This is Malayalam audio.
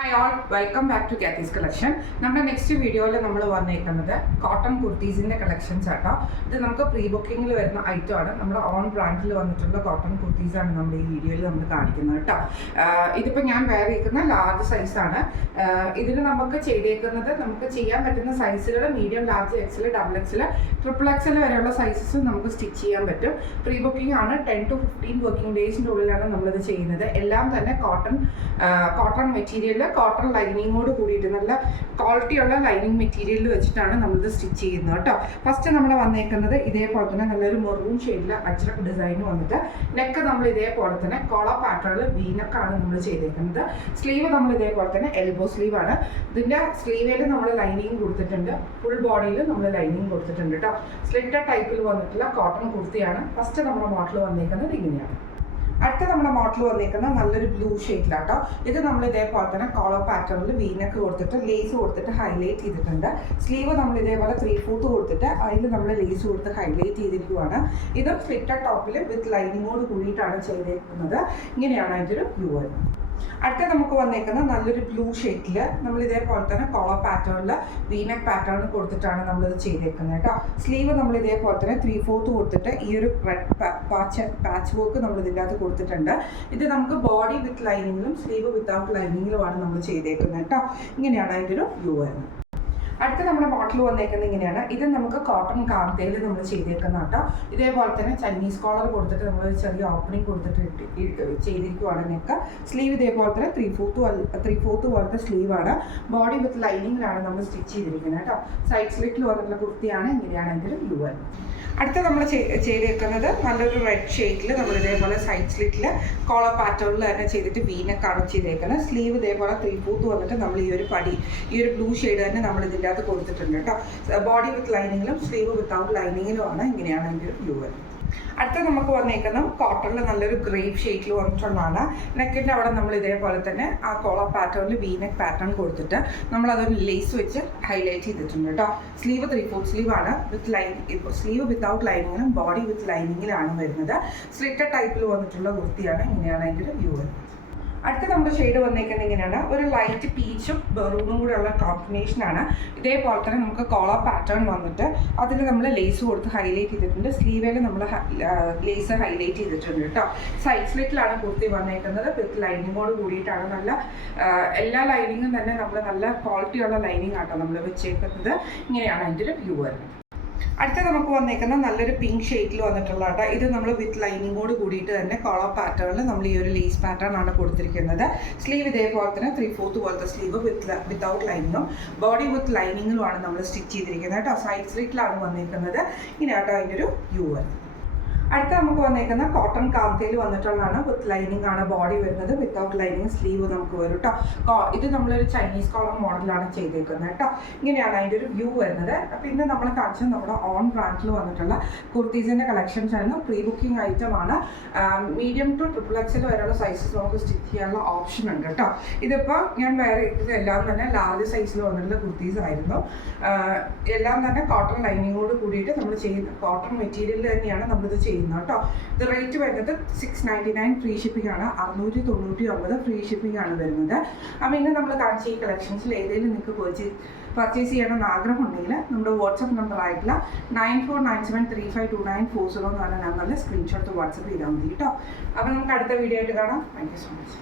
Hi all, welcome back to കാത്തീസ് കളക്ഷൻ. നമ്മുടെ നെക്സ്റ്റ് വീഡിയോയിൽ നമ്മൾ വന്നേക്കുന്നത് കോട്ടൺ കുർത്തീസിൻ്റെ കളക്ഷൻസ് ആട്ടോ. ഇത് നമുക്ക് പ്രീ ബുക്കിങ്ങിൽ വരുന്ന ഐറ്റം ആണ്. നമ്മുടെ ഓൺ ബ്രാൻഡിൽ വന്നിട്ടുള്ള കോട്ടൺ കുർത്തീസാണ് നമ്മൾ ഈ വീഡിയോയിൽ നമ്മൾ കാണിക്കുന്നത് കേട്ടോ. ഇതിപ്പോൾ ഞാൻ വെയർ ചെയ്യുന്ന ലാർജ് സൈസാണ്. ഇതിൽ നമുക്ക് ചെയ്തേക്കുന്നത് നമുക്ക് ചെയ്യാൻ പറ്റുന്ന സൈസുകൾ medium, large, XL, double XL, triple XL വരെയുള്ള സൈസസ് നമുക്ക് സ്റ്റിച്ച് ചെയ്യാൻ പറ്റും. പ്രീ ബുക്കിംഗ് ആണ്. 10 to 15 വർക്കിംഗ് ഡേയ്സിൻ്റെ ഉള്ളിലാണ് നമ്മളിത് ചെയ്യുന്നത്. എല്ലാം തന്നെ കോട്ടൺ മെറ്റീരിയൽ, കോട്ടൺ ലൈനിങ്ങോട് കൂടിയിട്ട് നല്ല ക്വാളിറ്റിയുള്ള ലൈനിങ് മെറ്റീരിയലിൽ വെച്ചിട്ടാണ് നമ്മളിത് സ്റ്റിച്ച് ചെയ്യുന്നത് കേട്ടോ. ഫസ്റ്റ് നമ്മൾ വന്നേക്കുന്നത് ഇതേപോലെ തന്നെ നല്ലൊരു മെറൂൺ ഷെയ്ഡിൽ അജ്രക് ഡിസൈൻ വന്നിട്ട് നെക്ക് നമ്മൾ ഇതേപോലെ തന്നെ കോളർ പാറ്റേണിൽ വീനക്കാണ് നമ്മൾ ചെയ്തേക്കുന്നത്. സ്ലീവ് നമ്മൾ ഇതേപോലെ തന്നെ എൽബോ സ്ലീവ് ആണ്. ഇതിൻ്റെ സ്ലീവിൽ നമ്മൾ ലൈനിങ് കൊടുത്തിട്ടുണ്ട്, ഫുൾ ബോഡിയിൽ നമ്മൾ ലൈനിങ് കൊടുത്തിട്ടുണ്ട് കേട്ടോ. സ്ലിറ്റർ ടൈപ്പിൽ വന്നിട്ടുള്ള കോട്ടൺ കുർത്തിയാണ്. ഫസ്റ്റ് നമ്മുടെ മോഡൽ വന്നേക്കുന്നത് ഇങ്ങനെയാണ്. അടുത്ത നമ്മുടെ മോഡൽ വന്നേക്കുന്നത് നല്ലൊരു ബ്ലൂ ഷെയ്ഡിലാട്ടോ. ഇത് നമ്മൾ ഇതേപോലെ തന്നെ കോളർ പാറ്റേണിൽ വീനക്ക് കൊടുത്തിട്ട് ലേസ് കൊടുത്തിട്ട് ഹൈലൈറ്റ് ചെയ്തിട്ടുണ്ട്. സ്ലീവ് നമ്മൾ ഇതേപോലെ 3/4 കൊടുത്തിട്ട് അതിൽ നമ്മൾ ലേസ് കൊടുത്ത് ഹൈലൈറ്റ് ചെയ്തിരിക്കുവാണ്. ഇതും സ്ലിറ്റർ ടോപ്പിൽ വിത്ത് ലൈനിങ്ങോട് കൂടിയിട്ടാണ് ചെയ്തേക്കുന്നത്. ഇങ്ങനെയാണ് അതിൻ്റെ ഒരു വ്യൂ വരുന്നത്. അടുത്ത നമുക്ക് വന്നേക്കുന്നത് നല്ലൊരു ബ്ലൂ ഷെയ്ഡിൽ നമ്മൾ ഇതേപോലെ തന്നെ കോളർ പാറ്റേണിൽ വീനെക്ക് പാറ്റേൺ കൊടുത്തിട്ടാണ് നമ്മളിത് ചെയ്തേക്കുന്നത് കേട്ടോ. സ്ലീവ് നമ്മൾ ഇതേപോലെ തന്നെ 3/4 കൊടുത്തിട്ട് ഈ ഒരു റെഡ് പാച്ച് വർക്ക് നമ്മൾ ഇതിൻ്റെ അകത്ത് കൊടുത്തിട്ടുണ്ട്. ഇത് നമുക്ക് ബോഡി വിത്ത് ലൈനിങ്ങിലും സ്ലീവ് വിത്തൗട്ട് ലൈനിങ്ങിലുമാണ് നമ്മൾ ചെയ്തേക്കുന്നത് കേട്ടോ. ഇങ്ങനെയാണ് അതിൻ്റെ ഒരു വ്യൂ വരുന്നത്. അടുത്ത നമ്മുടെ മോഡൽ വന്നേക്കുന്നത് ഇങ്ങനെയാണ്. ഇത് നമുക്ക് കോട്ടൺ കാന്തയിൽ നമ്മൾ ചെയ്തേക്കുന്ന കേട്ടോ. ഇതേപോലെ തന്നെ ചൈനീസ് കോളർ കൊടുത്തിട്ട് നമ്മൾ ചെറിയ ഓപ്പണിംഗ് കൊടുത്തിട്ട് ചെയ്തിരിക്കുവാണ്. നെക്ക് സ്ലീവ് ഇതേപോലെ തന്നെ 3/4 പോലത്തെ സ്ലീവാണ്. ബോഡി വിത്ത് ലൈനിങ്ങിലാണ് നമ്മൾ സ്റ്റിച്ച് ചെയ്തിരിക്കുന്നത് കേട്ടോ. സൈഡ് സ്ലിറ്റിൽ വന്നിട്ടുള്ള കുർത്തിയാണ്. ഇങ്ങനെയാണ് അതിൻ്റെ ഒരു വ്യൂ വരുന്നത്. അടുത്ത നമ്മൾ ചെയ്തേക്കുന്നത് നല്ലൊരു റെഡ് ഷെയ്ഡിൽ നമ്മൾ ഇതേപോലെ സൈഡ് സ്ലിറ്റിൽ കോളർ പാറ്റേണിൽ തന്നെ ചെയ്തിട്ട് വീനക്കാണ് ചെയ്തേക്കുന്നത്. സ്ലീവ് ഇതേപോലെ 3/4 വന്നിട്ട് നമ്മൾ ഈ ഒരു ബ്ലൂ ഷെയ്ഡ് തന്നെ നമ്മൾ ഇതിൻ്റെ അകത്ത് കൊടുത്തിട്ടുണ്ട് കേട്ടോ. ബോഡി വിത്ത് ലൈനിങ്ങിലും സ്ലീവ് വിത്തൗട്ട് ലൈനിങ്ങിലുമാണ്. ഇങ്ങനെയാണ് അതിൻ്റെ ഒരു വ്യൂ വരുന്നത്. അടുത്ത നമുക്ക് വന്നേക്കുന്നത് കോട്ടണിൽ നല്ലൊരു ഗ്രേപ്പ് ഷെയ്ഡിൽ വന്നിട്ടുള്ളതാണ്. നെക്കിൻ്റെ അവിടെ നമ്മൾ ഇതേപോലെ തന്നെ ആ കോളർ പാറ്റേണിൽ വീനെക്ക് പാറ്റേൺ കൊടുത്തിട്ട് നമ്മളതൊരു ലേസ് വെച്ച് ഹൈലൈറ്റ് ചെയ്തിട്ടുണ്ട് കേട്ടോ. സ്ലീവ് 3/4 സ്ലീവാണ്. സ്ലീവ് വിത്തൗട്ട് ലൈനിങ്ങിലും ബോഡി വിത്ത് ലൈനിങ്ങിലാണ് വരുന്നത്. സ്ലിറ്റർ ടൈപ്പിൽ വന്നിട്ടുള്ള കുർത്തിയാണ്. ഇങ്ങനെയാണ് അതിൻ്റെ ഒരു വ്യൂ വരുന്നത്. അടുത്ത നമ്മുടെ ഷെയ്ഡ് വന്നേക്കുന്നത് ഇങ്ങനെയാണ്. ഒരു ലൈറ്റ് പീച്ചും മെറൂണും കൂടെ ഉള്ള കോമ്പിനേഷനാണ്. ഇതേപോലെ തന്നെ നമുക്ക് കോളർ പാറ്റേൺ വന്നിട്ട് അതിൽ നമ്മൾ ലേസ് കൊടുത്ത് ഹൈലൈറ്റ് ചെയ്തിട്ടുണ്ട്. സ്ലീവിൽ നമ്മൾ ലേസ് ഹൈലൈറ്റ് ചെയ്തിട്ടുണ്ട് കേട്ടോ. സൈഡ് സ്ലിറ്റിലാണ് കുർത്തി വന്നേക്കുന്നത്. വിത്ത് ലൈനിങ്ങോട് കൂടിയിട്ടാണ്. നല്ല എല്ലാ ലൈനിങ്ങും തന്നെ നമ്മൾ നല്ല ക്വാളിറ്റിയുള്ള ലൈനിങ് ആട്ടോ നമ്മൾ വെച്ചേക്കുന്നത്. ഇങ്ങനെയാണ് അതിൻ്റെ ഒരു വ്യൂ വരുന്നത്. അടുത്ത നമുക്ക് വന്നേക്കുന്ന നല്ലൊരു പിങ്ക് ഷെയ്ഡിൽ വന്നിട്ടുള്ള കേട്ടോ. ഇത് നമ്മൾ വിത്ത് ലൈനിങ്ങോട് കൂടിയിട്ട് തന്നെ കോളർ പാറ്റേണിൽ നമ്മൾ ഈ ഒരു ലേസ് പാറ്റേൺ ആണ് കൊടുത്തിരിക്കുന്നത്. സ്ലീവ് ഇതേപോലെ തന്നെ 3/4 പോലത്തെ സ്ലീവ് വിത്തൗട്ട് ലൈനിങ്ങും ബോഡി വിത്ത് ലൈനിങ്ങിലുമാണ് നമ്മൾ സ്റ്റിച്ച് ചെയ്തിരിക്കുന്നത് കേട്ടോ. സൈഡ് സ്ലിറ്റിലാണ് വന്നിരിക്കുന്നത്. ഇങ്ങനെ കേട്ടോ അതിൻ്റെ ഒരു വ്യൂ വരുന്നത്. അടുത്ത നമുക്ക് വന്നേക്കുന്ന കോട്ടൺ കാന്തയിൽ വന്നിട്ടുള്ളതാണ്. വിത്ത് ലൈനിങ് ആണ് ബോഡി വരുന്നത്. വിത്തൗട്ട് ലൈനിങ് സ്ലീവ് നമുക്ക് വരും കേട്ടോ. ഇത് നമ്മളൊരു ചൈനീസ് കോളർ മോഡലാണ് ചെയ്തേക്കുന്നത് കേട്ടോ. ഇങ്ങനെയാണ് അതിൻ്റെ ഒരു വ്യൂ വരുന്നത്. പിന്നെ നമ്മൾ കാണിച്ചത് നമ്മുടെ ഓൺ ബ്രാൻഡിൽ വന്നിട്ടുള്ള കുർത്തീസിൻ്റെ കളക്ഷൻസ് ആയിരുന്നു. പ്രീ ബുക്കിംഗ് ഐറ്റം ആണ്. മീഡിയം ടു ട്രിപ്പിൾ എക്സൽ വരെയുള്ള സൈസസ് നമുക്ക് സ്റ്റിച്ച് ചെയ്യാനുള്ള ഓപ്ഷൻ ഉണ്ട് കേട്ടോ. ഇതിപ്പോൾ ഞാൻ വേറെ ഇതെല്ലാം തന്നെ ലാർജ് സൈസിൽ വന്നിട്ടുള്ള കുർത്തീസ് ആയിരുന്നു. എല്ലാം തന്നെ കോട്ടൺ ലൈനിങ്ങോട് കൂടിയിട്ട് നമ്മൾ ചെയ്യുന്ന കോട്ടൺ മെറ്റീരിയൽ തന്നെയാണ് നമ്മളിത് ചെയ്യുന്നത് കേട്ടോ. ഇത് റേറ്റ് വരുന്നത് 699 ഫ്രീ ഷിപ്പിംഗ് ആണ്. 699 ഫ്രീ ഷിപ്പിംഗ് ആണ് വരുന്നത്. അപ്പോൾ ഇന്ന് നമ്മൾ കാണിച്ച ഈ കളക്ഷൻസിൽ ഏതെങ്കിലും നിങ്ങൾക്ക് പർച്ചേസ് ചെയ്യണമെന്ന് ആഗ്രഹം ഉണ്ടെങ്കിൽ നമ്മുടെ വാട്സപ്പ് നമ്പർ ആയിട്ടുള്ള 9497352940 എന്ന് പറഞ്ഞ നമ്പറിൽ സ്ക്രീൻഷോട്ട് വാട്സപ്പ് ചെയ്താൽ മതി കേട്ടോ. അപ്പോൾ നമുക്ക് അടുത്ത വീഡിയോ ആയിട്ട് കാണാം. Thank you so much.